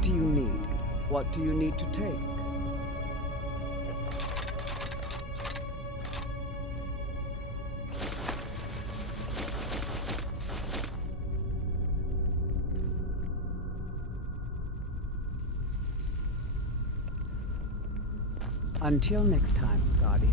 What do you need? What do you need to take? Until next time, Guardian.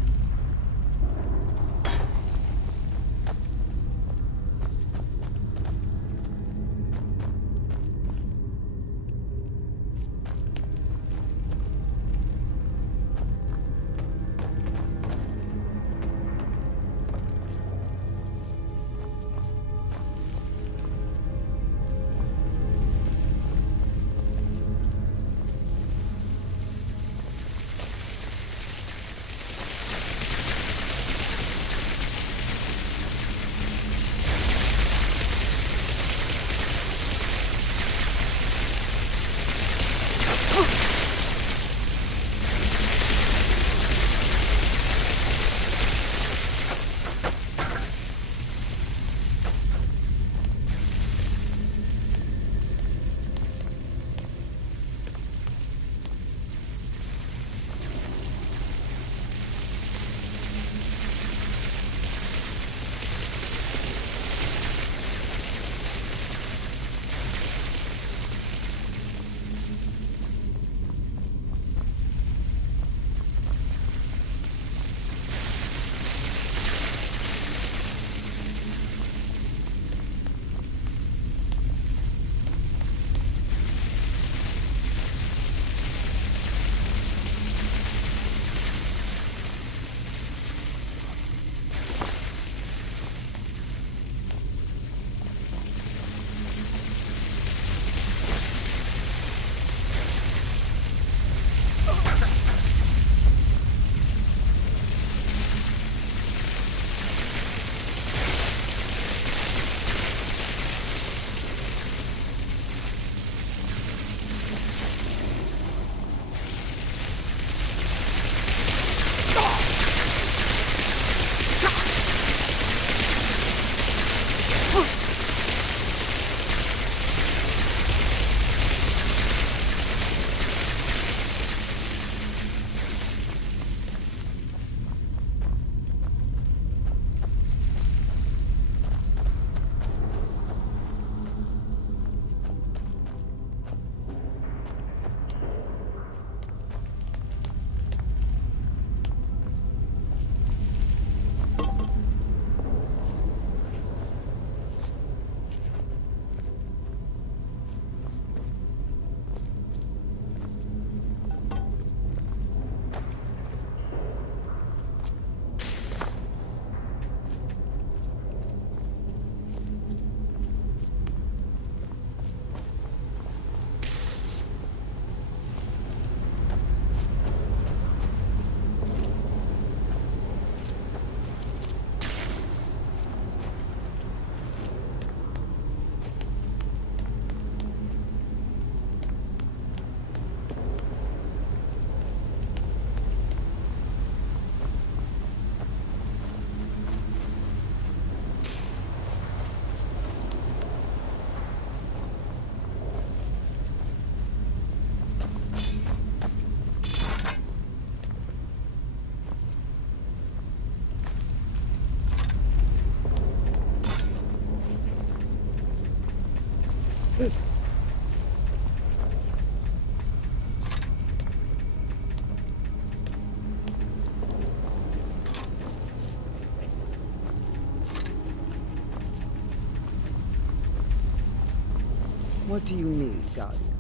What do you need, Guardian?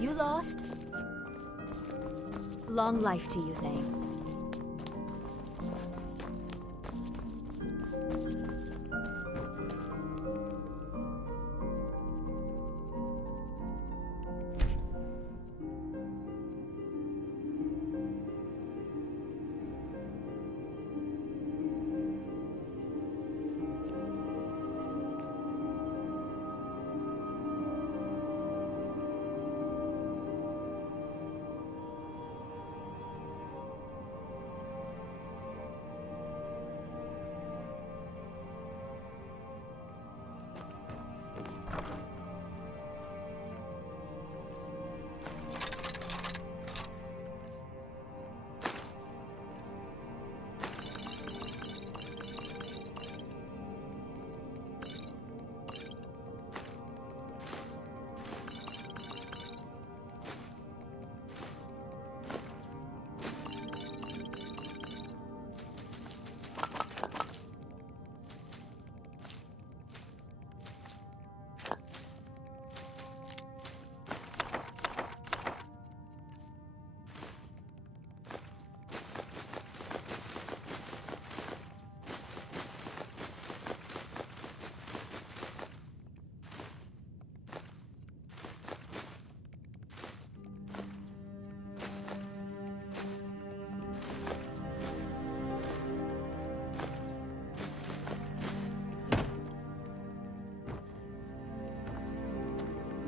You lost? Long life to you, Thane.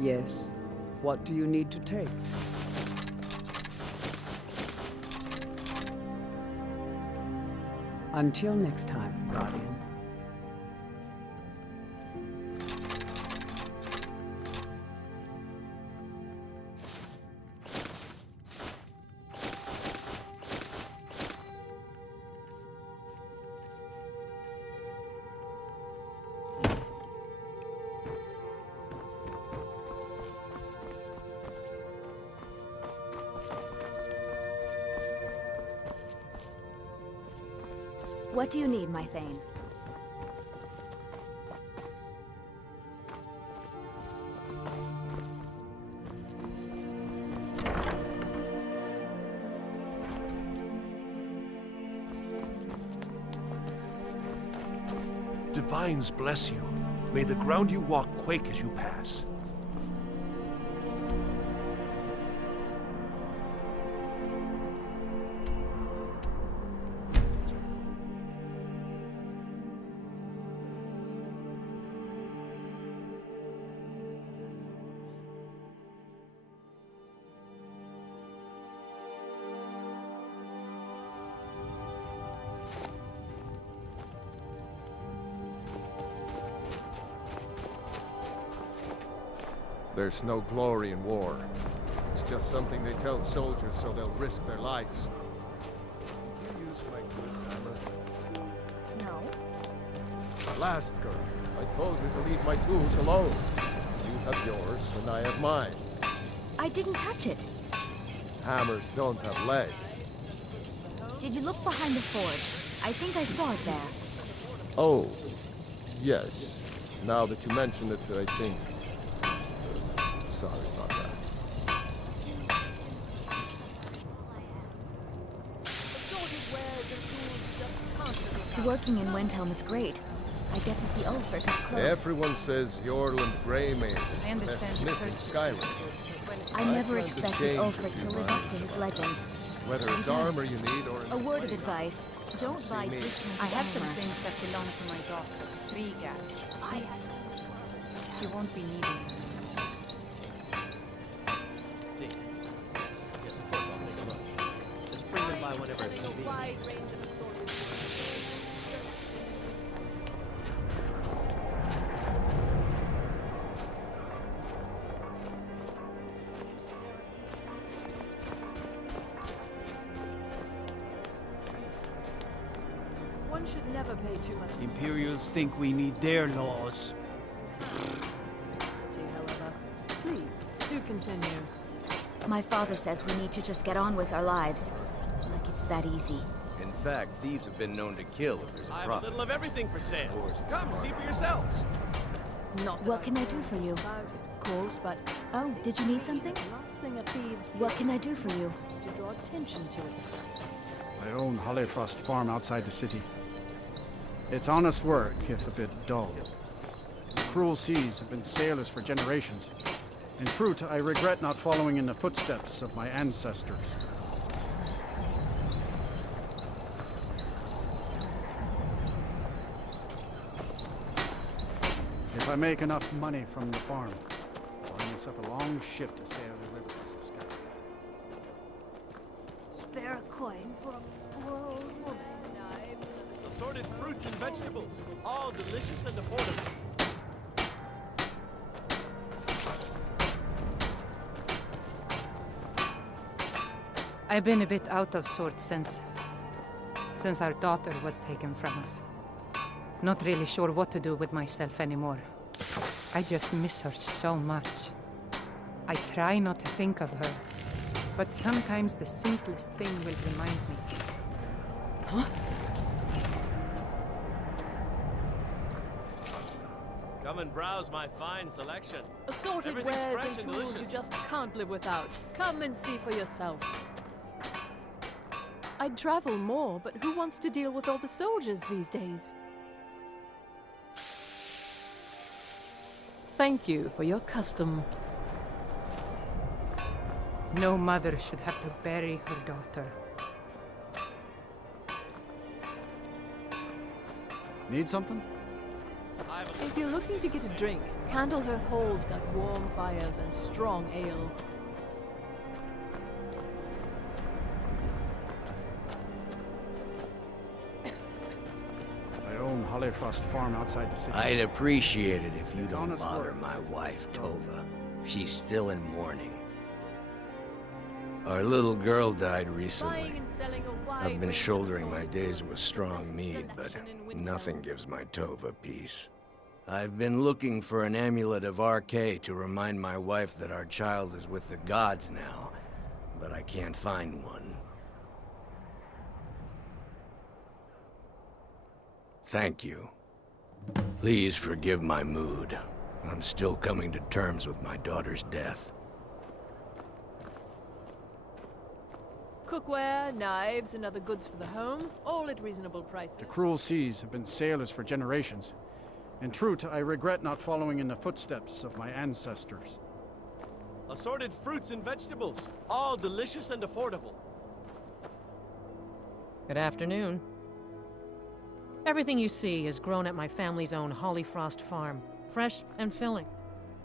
Yes. What do you need to take? Until next time, Guardian. What do you need, my Thane? Divines bless you. May the ground you walk quake as you pass. There's no glory in war. It's just something they tell soldiers so they'll risk their lives. Can you use my good hammer? No. Last girl, I told you to leave my tools alone. You have yours and I have mine. I didn't touch it. Hammers don't have legs. Did you look behind the forge? I think I saw it there. Oh, yes. Now that you mention it, I think... Sorry about that. Working in Windhelm is great. I get to see Ulfric up close. Everyone says Jorlund Greymane is the best smith in Skyrim. I never expected Ulfric to live up to his legend. Whether it's armor you need or... A word of advice. Don't buy distant I have some armor. things that belong to my daughter, Frigga. She won't be needing them. Yes, of course I'll take a look. Just bring them by whenever it's convenient. One should never pay too much. Imperials think we need their laws. However, please do continue. My father says we need to just get on with our lives. Like it's that easy. In fact, thieves have been known to kill if there's a I have a profit. little of everything for sale. Come, see for yourselves. Not What can I do for you? about it, course, but... Oh, did you need something? The last thing a thieves What can I do for you? is to draw attention to itself. I own Hollyfrost Farm outside the city. It's honest work, if a bit dull. The cruel seas have been sailors for generations. In truth, I regret not following in the footsteps of my ancestors. If I make enough money from the farm, I'll buy myself a long ship to sail the rivers of Skyrim. Spare a coin for a poor old woman. Assorted fruits and vegetables, all delicious and affordable. I've been a bit out of sorts since our daughter was taken from us. Not really sure what to do with myself anymore. I just miss her so much. I try not to think of her, but sometimes the simplest thing will remind me. Huh? Come and browse my fine selection. Assorted Everything's wares fresh and and tools you delicious. just can't live without. Come and see for yourself. I'd travel more, but who wants to deal with all the soldiers these days? Thank you for your custom. No mother should have to bury her daughter. Need something? If you're looking to get a drink, Candlehearth Hall's got warm fires and strong ale. I own Hollyfrost Farm outside the city. I'd appreciate it if you It's don't honest bother work. my wife, Tova. She's still in mourning. Our little girl died recently. Buying and selling a wide I've been range of shouldering my assorted days goods, with strong best mead, but selection in Windhelm. nothing gives my Tova peace. I've been looking for an amulet of RK to remind my wife that our child is with the gods now, but I can't find one. Thank you. Please forgive my mood. I'm still coming to terms with my daughter's death. Cookware, knives, and other goods for the home, all at reasonable prices. The cruel seas have been sailors for generations. In truth, I regret not following in the footsteps of my ancestors. Assorted fruits and vegetables, all delicious and affordable. Good afternoon. Everything you see is grown at my family's own Hollyfrost farm, fresh and filling.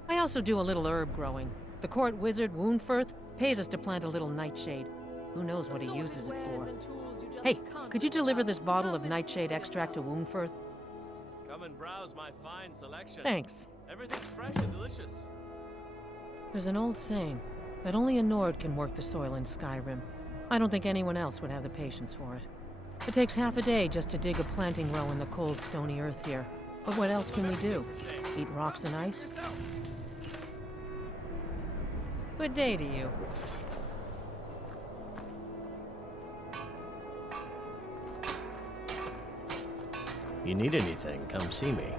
I also do a little herb growing. The court wizard, Woundfirth, pays us to plant a little nightshade. Who knows what he Assorted uses it wares for? and tools you just Hey, can't could you live deliver without. this bottle of Come and nightshade see for extract to yourself. Woundfirth? Come and browse my fine selection. Thanks. Everything's fresh and delicious. There's an old saying that only a Nord can work the soil in Skyrim. I don't think anyone else would have the patience for it. It takes half a day just to dig a planting row in the cold, stony earth here. But what else can we do? Eat rocks and ice? Good day to you. You need anything, come see me.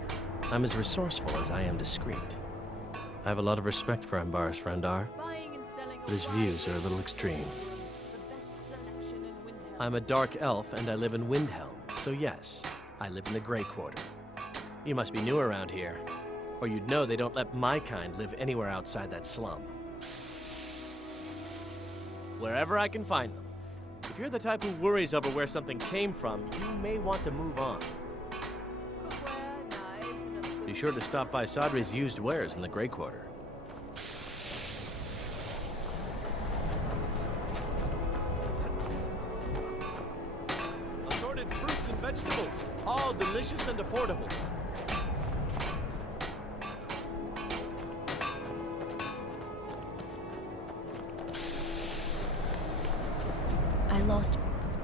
I'm as resourceful as I am discreet. I have a lot of respect for Ambar's Frandar, Buying and selling but his wide views are a range little of extreme. the best selection in Windhelm. I'm a dark elf and I live in Windhelm, so yes, I live in the Grey Quarter. You must be new around here, or you'd know they don't let my kind live anywhere outside that slum. Wherever I can find them. If you're the type who worries over where something came from, you may want to move on. Cookware, knives, and other Be goods sure to stop by Sadri's used wares in the Grey Quarter. Assorted fruits and vegetables, all delicious and affordable. I lost...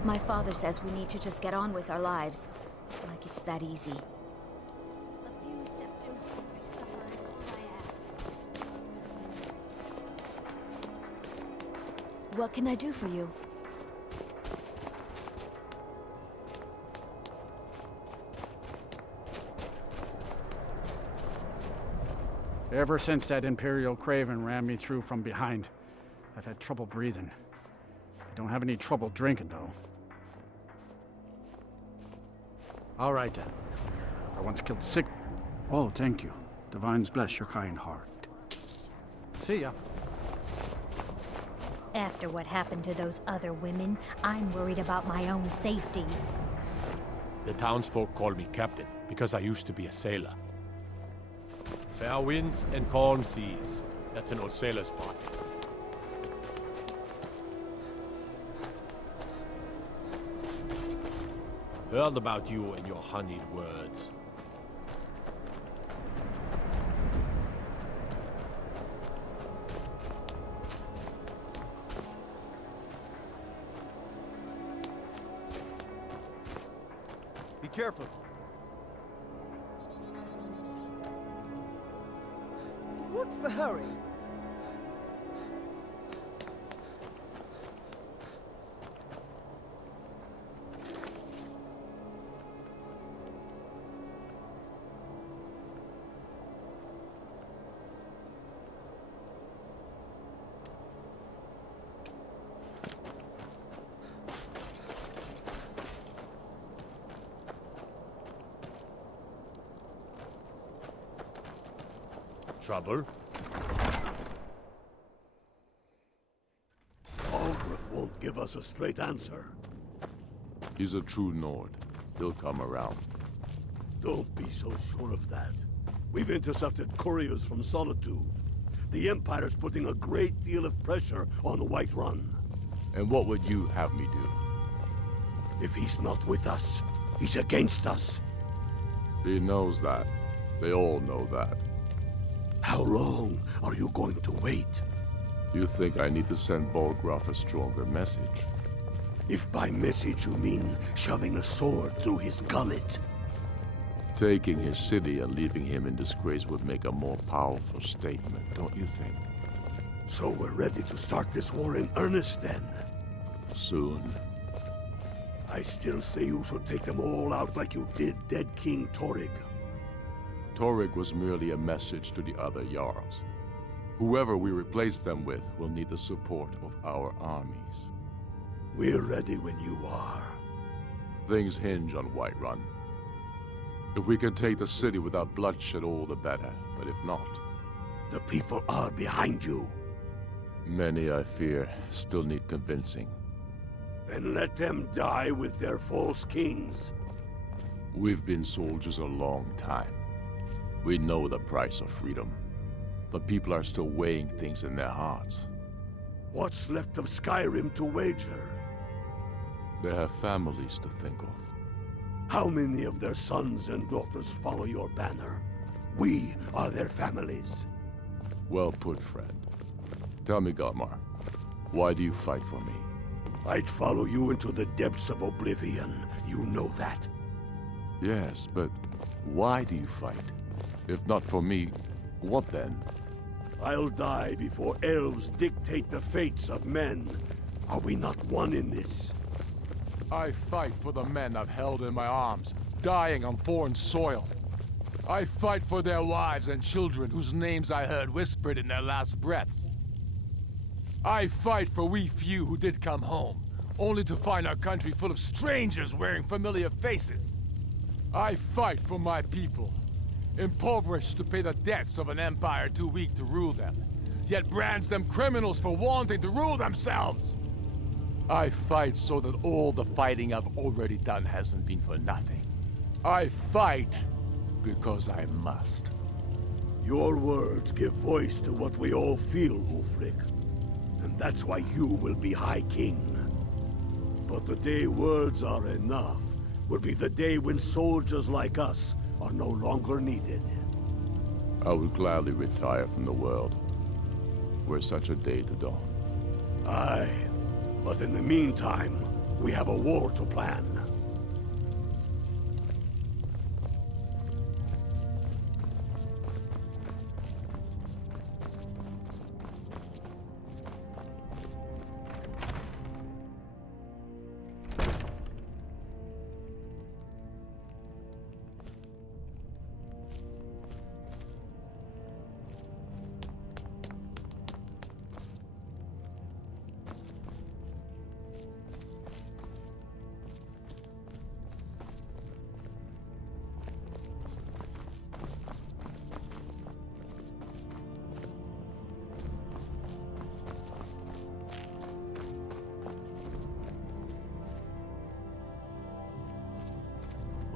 My father says we need to just get on with our lives. Like it's that easy. A few symptoms from supper is all I ask. What can I do for you? Ever since that Imperial Craven ran me through from behind, I've had trouble breathing. I don't have any trouble drinking, though. All right, then. I once killed sick... Oh, thank you. Divines bless your kind heart. See ya. After what happened to those other women, I'm worried about my own safety. The townsfolk call me captain, because I used to be a sailor. Fair winds and calm seas. That's an old sailor's party. Heard about you and your honeyed words. Be careful. What's the hurry? Trouble? Algrif won't give us a straight answer. He's a true Nord. He'll come around. Don't be so sure of that. We've intercepted couriers from Solitude. The Empire's putting a great deal of pressure on Whiterun. And what would you have me do? If he's not with us, he's against us. He knows that. They all know that. How long are you going to wait? You think I need to send Bolgraf a stronger message? If by message you mean shoving a sword through his gullet. Taking his city and leaving him in disgrace would make a more powerful statement, don't you think? So we're ready to start this war in earnest then? Soon. I still say you should take them all out like you did dead King Torrig. Torrig was merely a message to the other Jarls. Whoever we replace them with will need the support of our armies. We're ready when you are. Things hinge on Whiterun. If we can take the city without bloodshed, all the better. But if not... The people are behind you. Many, I fear, still need convincing. Then let them die with their false kings. We've been soldiers a long time. We know the price of freedom. But people are still weighing things in their hearts. What's left of Skyrim to wager? They have families to think of. How many of their sons and daughters follow your banner? We are their families. Well put, friend. Tell me, Godmar, why do you fight for me? I'd follow you into the depths of oblivion. You know that. Yes, but why do you fight? If not for me, what then? I'll die before elves dictate the fates of men. Are we not one in this? I fight for the men I've held in my arms, dying on foreign soil. I fight for their wives and children whose names I heard whispered in their last breaths. I fight for we few who did come home, only to find our country full of strangers wearing familiar faces. I fight for my people, impoverished to pay the debts of an empire too weak to rule them, yet brands them criminals for wanting to rule themselves. I fight so that all the fighting I've already done hasn't been for nothing. I fight because I must. Your words give voice to what we all feel, Ulfric. And that's why you will be High King. But the day words are enough will be the day when soldiers like us are no longer needed. I would gladly retire from the world, were such a day to dawn. Aye, but in the meantime, we have a war to plan.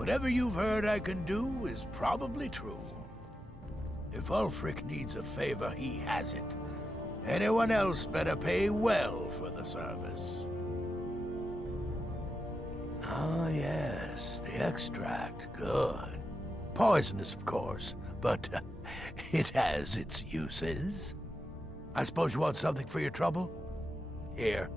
Whatever you've heard I can do is probably true. If Ulfric needs a favor, he has it. Anyone else better pay well for the service. Ah, yes, the extract. Good. Poisonous, of course, but it has its uses. I suppose you want something for your trouble? Here.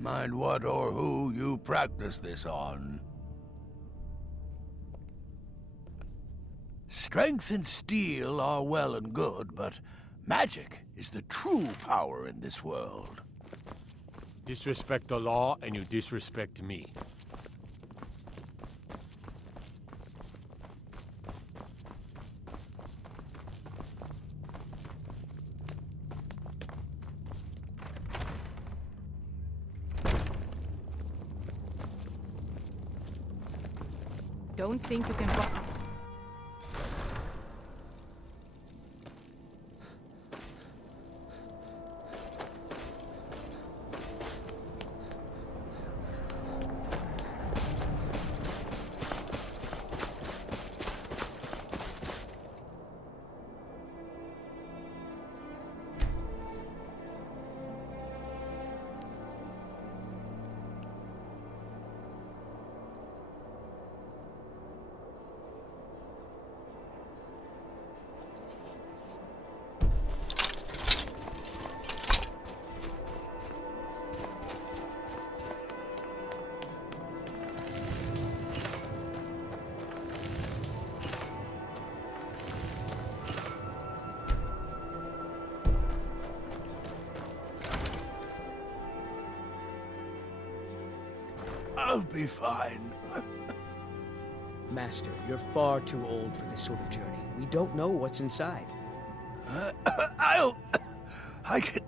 Mind what or who you practice this on. Strength and steel are well and good, but magic is the true power in this world. Disrespect the law, and you disrespect me. Don't think you can walk. I'll be fine. Master, you're far too old for this sort of journey. We don't know what's inside. I can...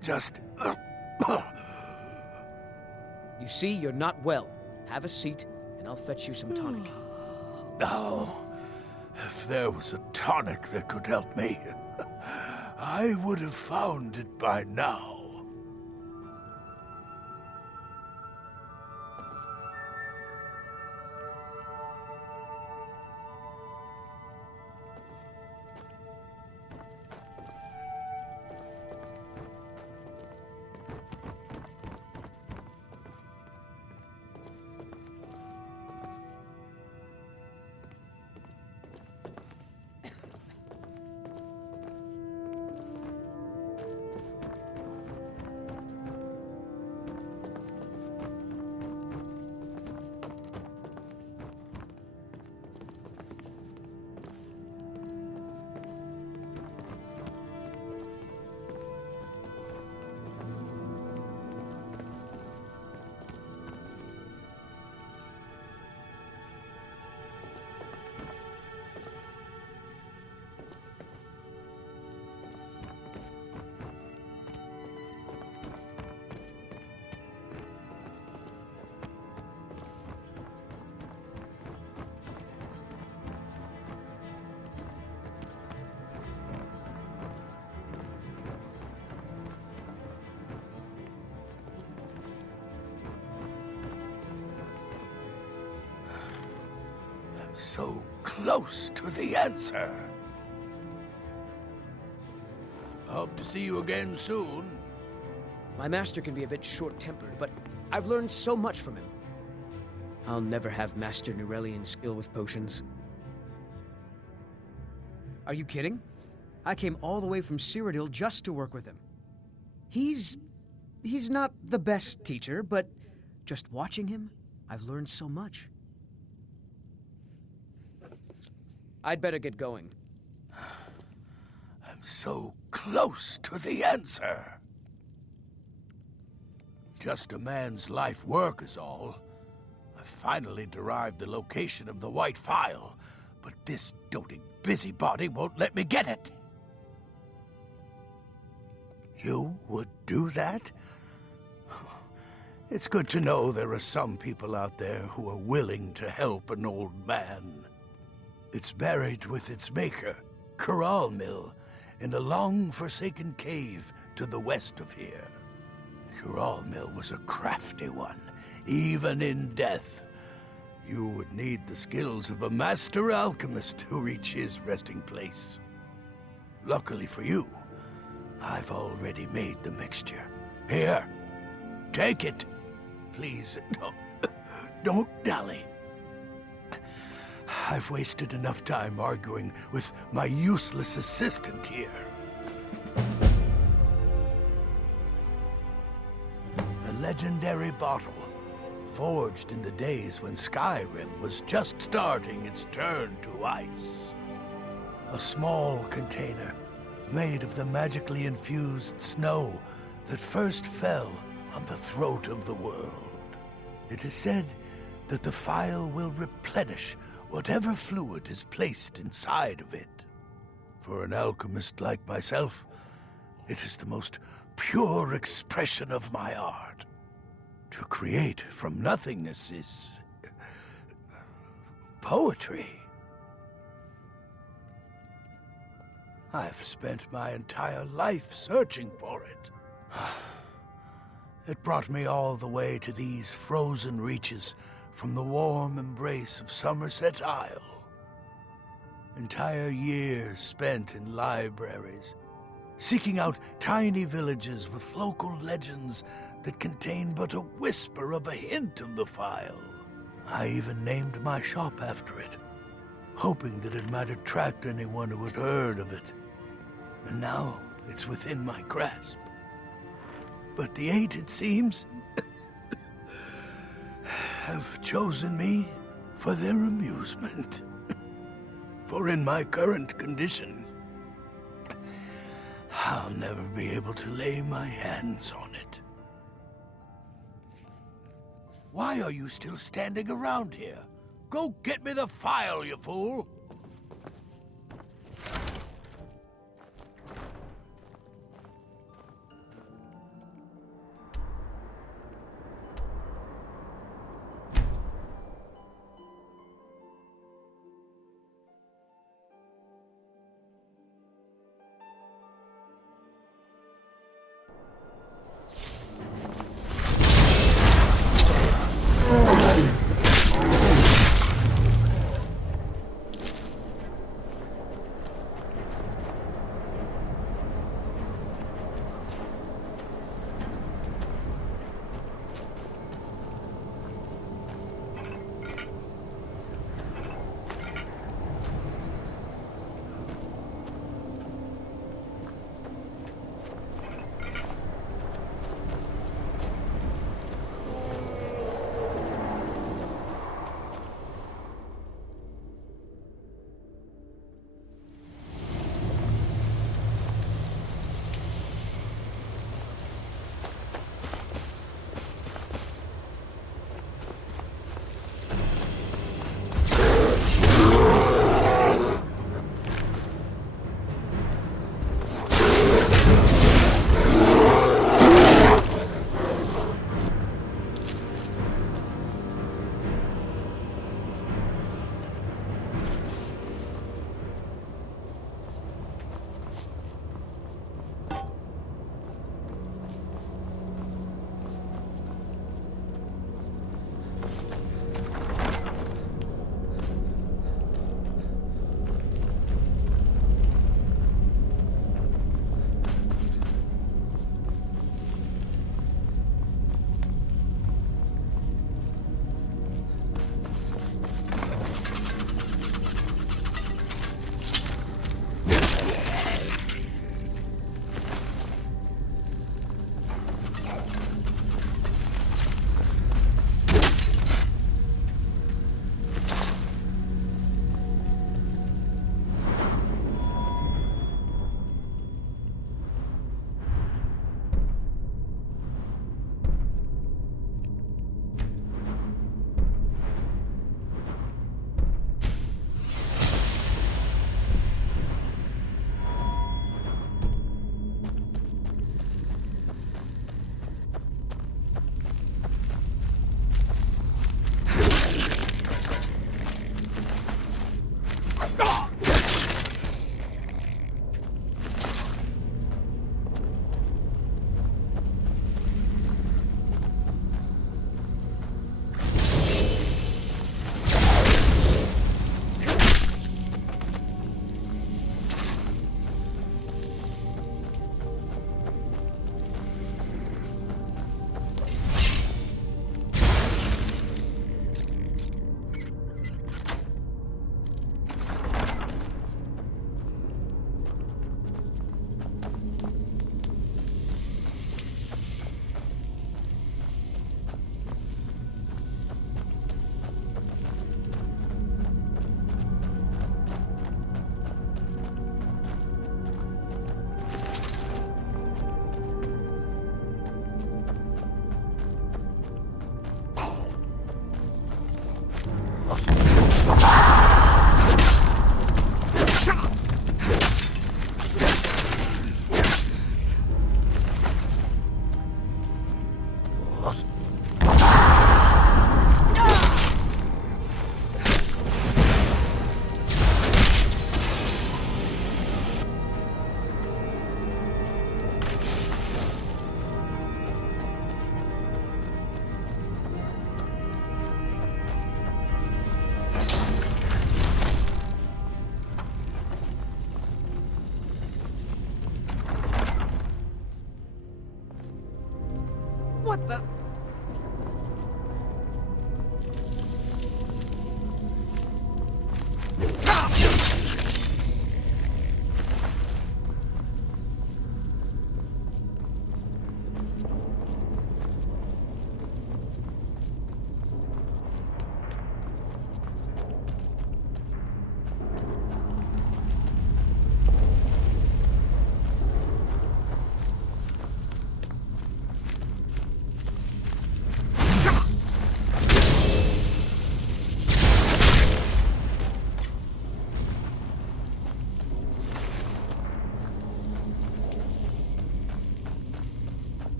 just... You see, you're not well. Have a seat, and I'll fetch you some tonic. Oh, if there was a tonic that could help me, I would have found it by now. So close to the answer. Hope to see you again soon. My master can be a bit short-tempered, but I've learned so much from him. I'll never have Master Nurelian's skill with potions. Are you kidding? I came all the way from Cyrodiil just to work with him. He's not the best teacher, but just watching him, I've learned so much. I'd better get going. I'm so close to the answer. Just a man's life work is all. I finally derived the location of the White Phial, but this doting busybody won't let me get it. You would do that? It's good to know there are some people out there who are willing to help an old man. It's buried with its maker, Corral Mill, in a long-forsaken cave to the west of here. Kuralmil was a crafty one, even in death. You would need the skills of a master alchemist to reach his resting place. Luckily for you, I've already made the mixture. Here, take it. Please, don't dally. I've wasted enough time arguing with my useless assistant here. A legendary bottle, forged in the days when Skyrim was just starting its turn to ice. A small container made of the magically infused snow that first fell on the throat of the world. It is said that the phial will replenish whatever fluid is placed inside of it. For an alchemist like myself, it is the most pure expression of my art. To create from nothingness is poetry. I've spent my entire life searching for it. It brought me all the way to these frozen reaches from the warm embrace of Somerset Isle. Entire years spent in libraries, seeking out tiny villages with local legends that contain but a whisper of a hint of the phial. I even named my shop after it, hoping that it might attract anyone who had heard of it. And now it's within my grasp. But the Eight, it seems, have chosen me for their amusement. For in my current condition, I'll never be able to lay my hands on it. Why are you still standing around here? Go get me the phial, you fool! What the?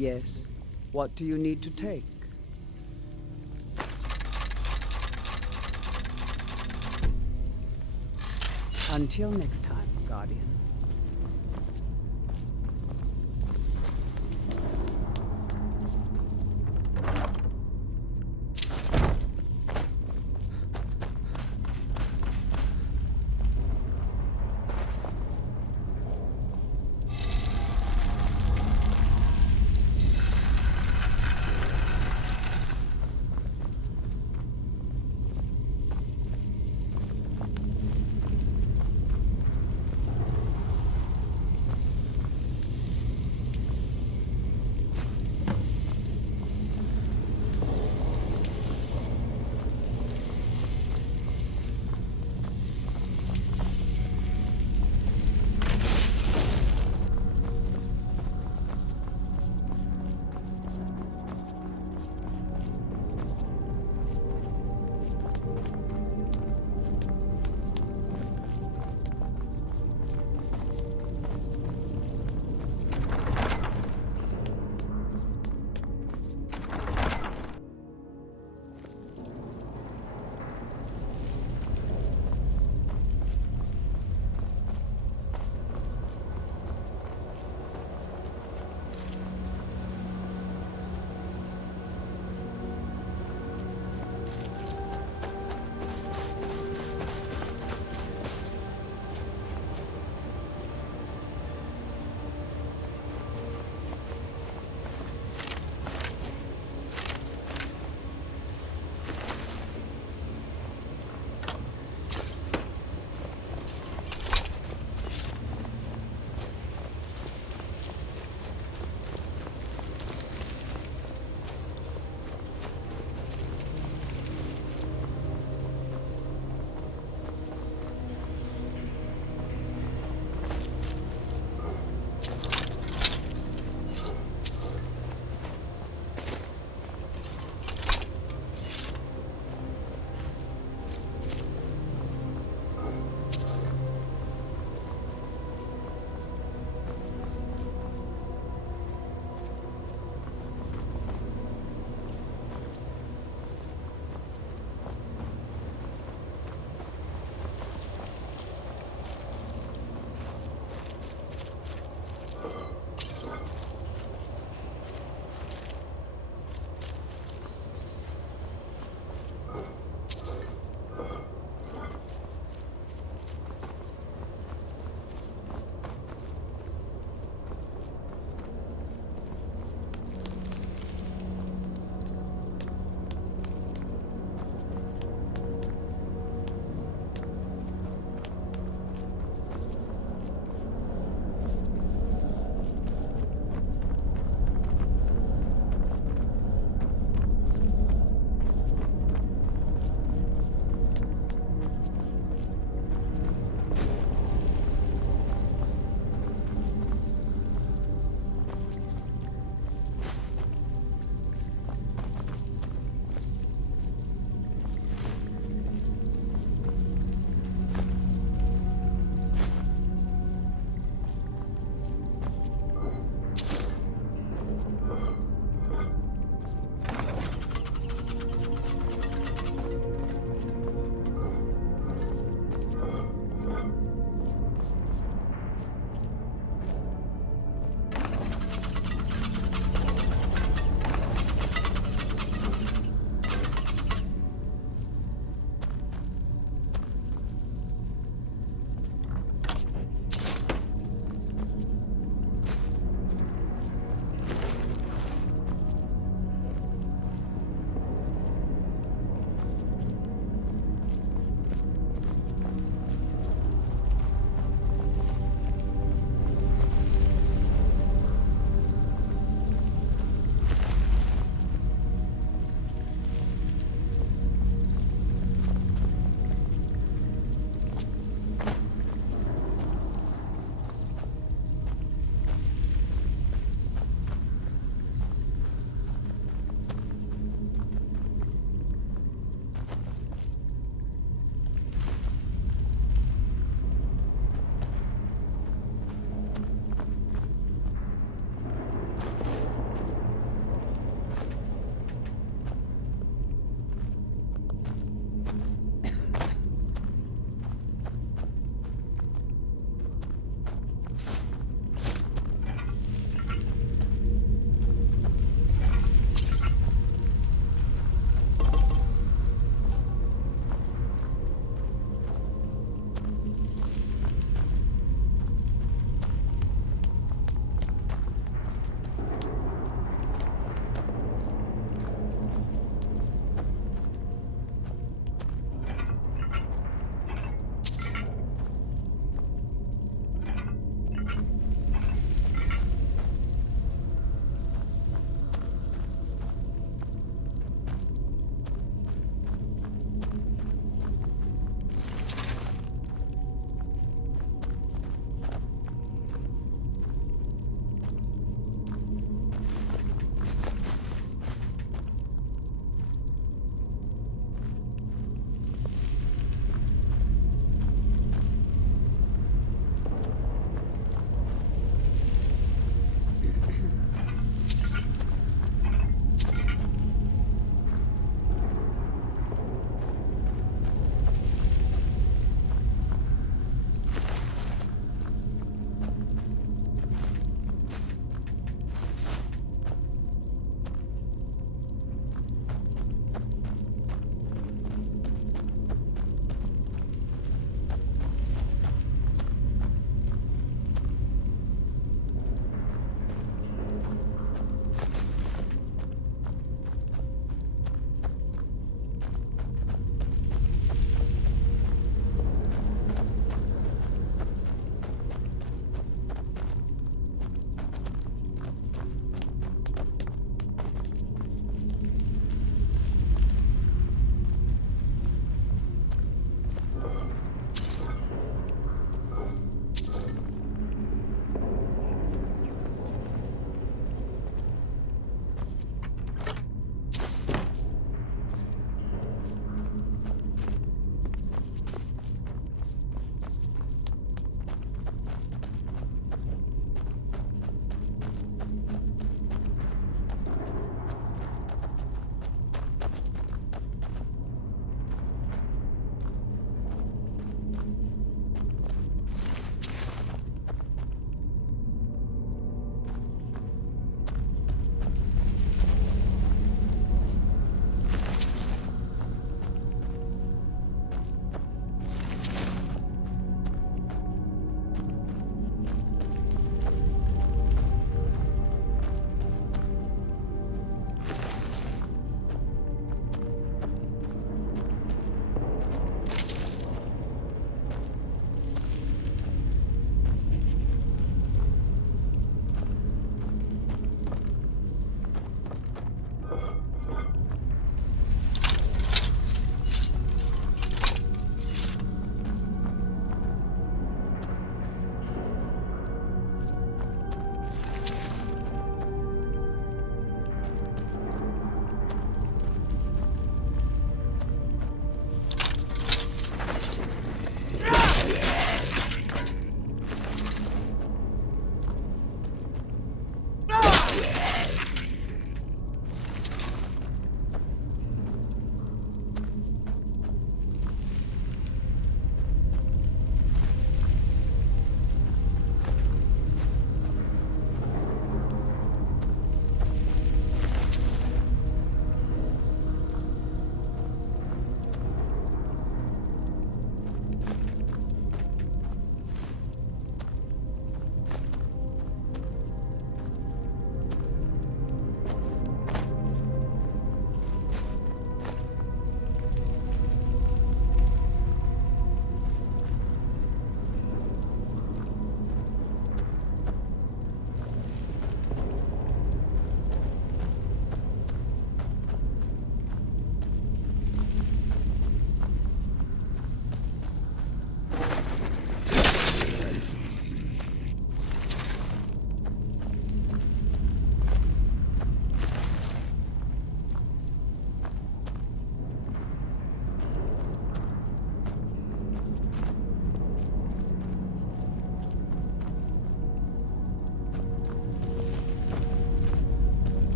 Yes. What do you need to take? Until next time, Guardian.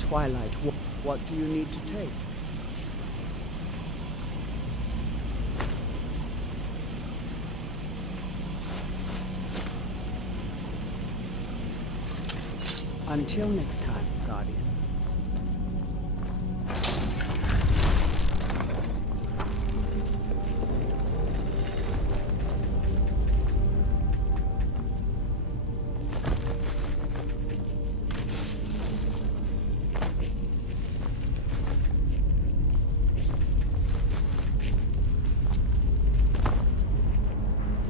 Twilight. What do you need to take? Until next time, Guardian.